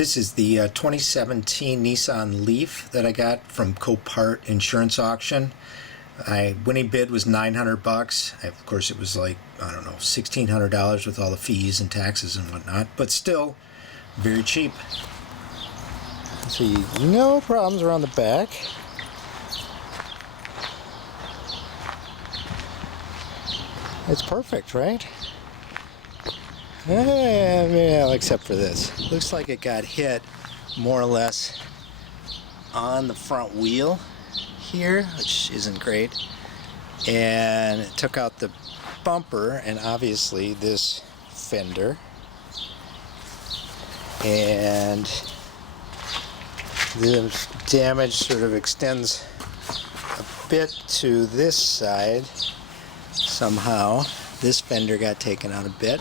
This is the 2017 Nissan Leaf that I got from CoPart insurance auction. My winning bid was $900. Of course, it was like, I don't know, $1,600 with all the fees and taxes and whatnot, but still very cheap. See, no problems around the back. It's perfect, right? Yeah, except for this. Looks like it got hit more or less on the front wheel here, which isn't great. And it took out the bumper and obviously this fender. And the damage sort of extends a bit to this side. Somehow this fender got taken out a bit.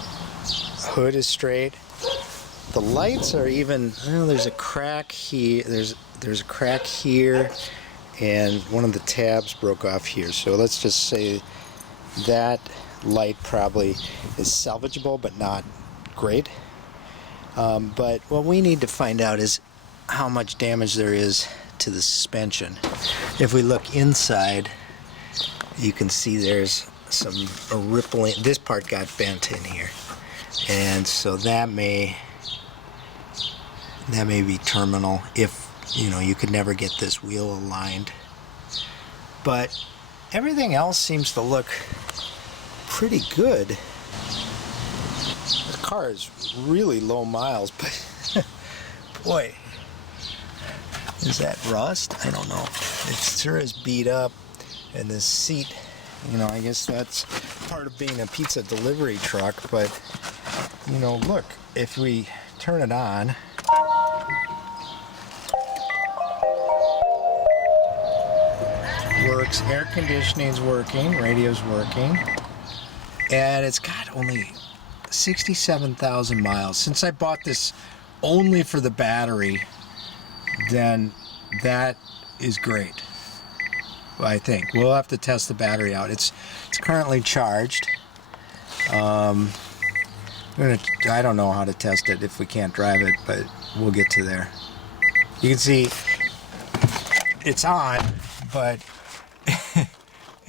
Hood is straight. The lights are even, well, there's a crack here. There's a crack here, and one of the tabs broke off here. So let's just say that light probably is salvageable, but not great. But what we need to find out is how much damage there is to the suspension. If we look inside, you can see there's a rippling. This part got bent in here, and so that may be terminal if you could never get this wheel aligned. But everything else seems to look pretty good. The car is really low miles, but boy, is that rust? I don't know. It sure is beat up, and this seat, I guess that's part of being a pizza delivery truck. But look, if we turn it on, works, air conditioning's working, radio's working, and it's got only 67,000 miles. Since I bought this only for the battery, then that is great. I think we'll have to test the battery out. It's currently charged. I don't know how to test it if we can't drive it, but we'll get to there. You can see it's on, but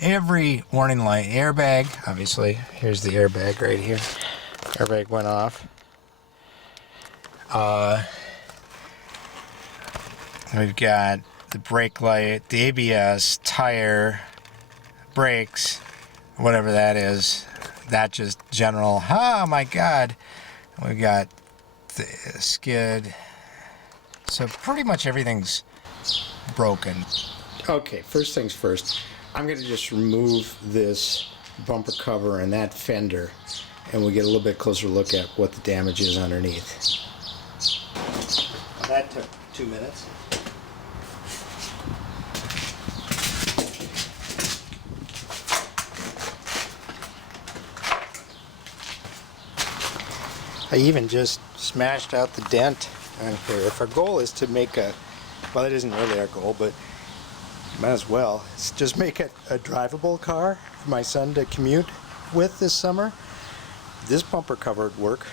every warning light, airbag, obviously, here's the airbag right here. Airbag went off. We've got the brake light, the ABS, tire, brakes, whatever that is. That just general, oh my God. We got the skid. So pretty much everything's broken. Okay, first things first. I'm going to just remove this bumper cover and that fender, and we'll get a little bit closer look at what the damage is underneath. That took 2 minutes. I even just smashed out the dent on here. If our goal is to make well, it isn't really our goal, but might as well. It's just make it a drivable car for my son to commute with this summer. This bumper cover would work.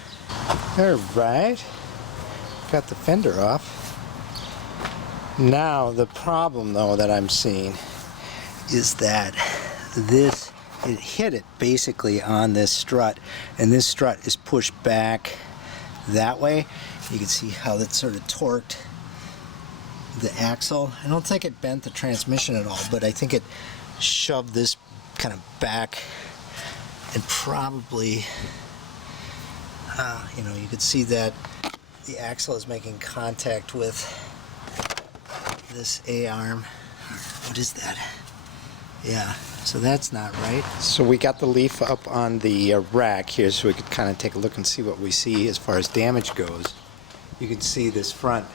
Alright. Got the fender off. Now the problem though that I'm seeing is that it hit it basically on this strut, and this strut is pushed back that way. You can see how that sort of torqued the axle. I don't think it bent the transmission at all, but I think it shoved this kind of back, and probably you could see that the axle is making contact with this A-arm. What is that? Yeah, so that's not right. So we got the Leaf up on the rack here so we could kind of take a look and see what we see as far as damage goes. You can see this front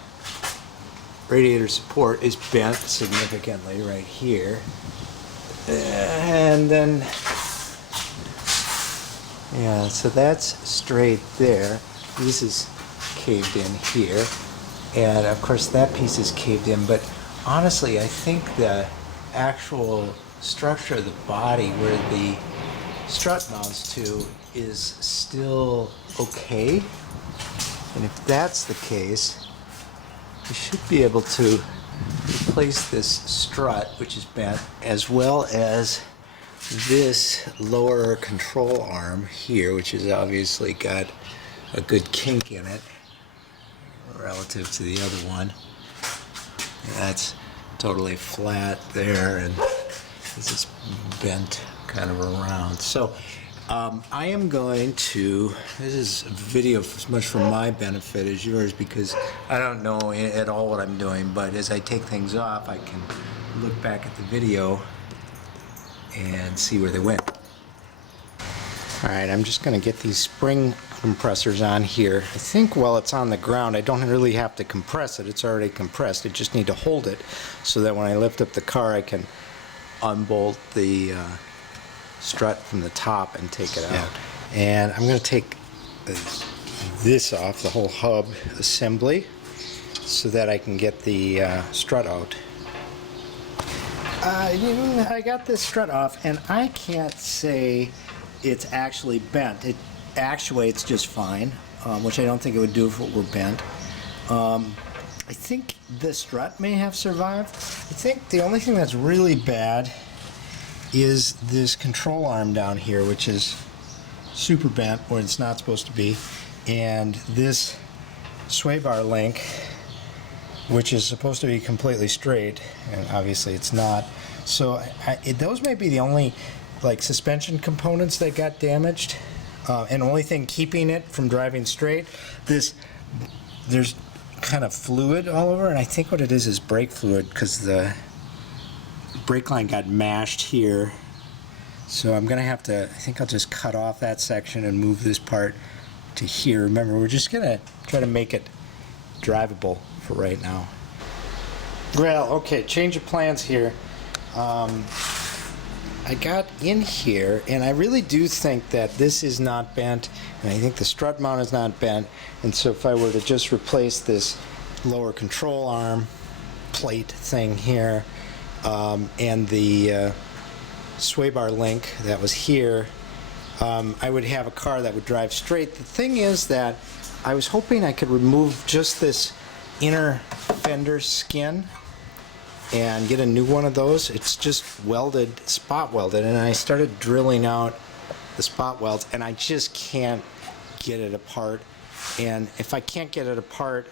radiator support is bent significantly right here. And then, yeah, so that's straight there. This is caved in here. And of course that piece is caved in, but honestly I think the actual structure of the body where the strut mounts to is still okay. And if that's the case, we should be able to replace this strut, which is bent, as well as this lower control arm here, which has obviously got a good kink in it relative to the other one. That's totally flat there, and this is bent kind of around. So I am going to, this is a video as much for my benefit as yours, because I don't know at all what I'm doing, but as I take things off, I can look back at the video and see where they went. Alright, I'm just going to get these spring compressors on here. I think while it's on the ground, I don't really have to compress it. It's already compressed. I just need to hold it so that when I lift up the car, I can unbolt the strut from the top and take it out. And I'm going to take this off, the whole hub assembly, so that I can get the strut out. I got this strut off, and I can't say it's actually bent. It actuates just fine, which I don't think it would do if it were bent. I think the strut may have survived. I think the only thing that's really bad is this control arm down here, which is super bent where it's not supposed to be, and this sway bar link, which is supposed to be completely straight, and obviously it's not. So those may be the only suspension components that got damaged, and only thing keeping it from driving straight. There's kind of fluid all over, and I think what it is brake fluid, because the brake line got mashed here. So I'm gonna have to, I think I'll just cut off that section and move this part to here. Remember, we're just gonna try to make it drivable for right now. Well, okay, change of plans here. I got in here, and I really do think that this is not bent, and I think the strut mount is not bent, and so if I were to just replace this lower control arm plate thing here, and the sway bar link that was here, I would have a car that would drive straight. The thing is that I was hoping I could remove just this inner fender skin and get a new one of those. It's just welded, spot welded, and I started drilling out the spot welds, and I just can't get it apart. And if I can't get it apart,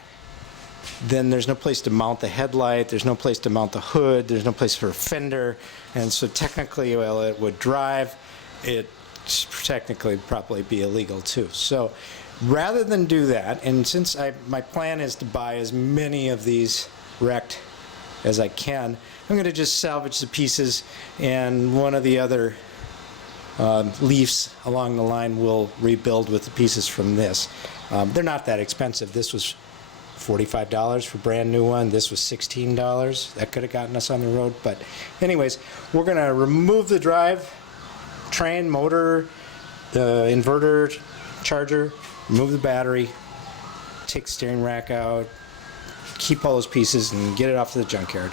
then there's no place to mount the headlight, there's no place to mount the hood, there's no place for a fender, and so technically, while it would drive, it technically probably be illegal too. So rather than do that, and since my plan is to buy as many of these wrecked as I can, I'm going to just salvage the pieces, and one of the other Leafs along the line will rebuild with the pieces from this. They're not that expensive. This was $45 for a brand new one. This was $16. That could have gotten us on the road. But anyways, we're going to remove the drive train, motor, the inverter, charger, remove the battery, take the steering rack out, keep all those pieces, and get it off to the junkyard.